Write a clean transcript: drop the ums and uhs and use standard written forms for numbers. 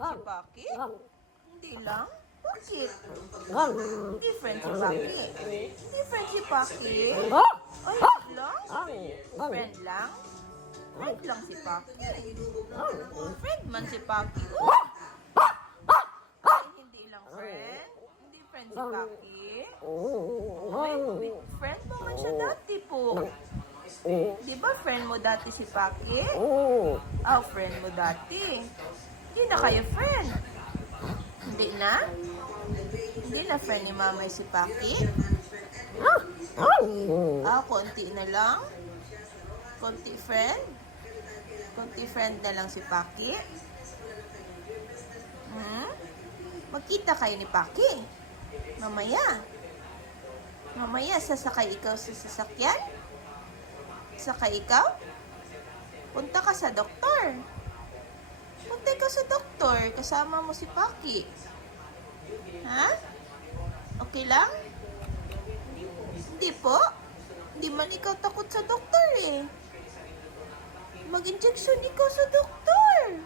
friend si Paki? Hindi lang? Bakit? Hindi friend si Paki? Hindi friend si Paki? Ay, lang? Friend lang? Friend lang si Paki. Friend man si Paki. Ay, hindi lang friend? Hindi friend si Paki? Ay, friend mo man siya dati po. Di ba friend mo dati si Paki? Oh, friend mo dati. Hindi na kayo friend. Hindi na? Hindi na friend ni Mamay si Paki? Konti na lang? Konti friend? Konti friend na lang si Paki? Magkita kayo ni Paki? Mamaya. Mamaya, sasakay ikaw sa sasakyan? Sakay ikaw? Punta ka sa doktor. Punta ka sa doktor. Kasama mo si Paki. Ha? Okay lang? Hindi po? Hindi man ikaw takot sa doktor eh. Mag-injection ikaw sa doktor.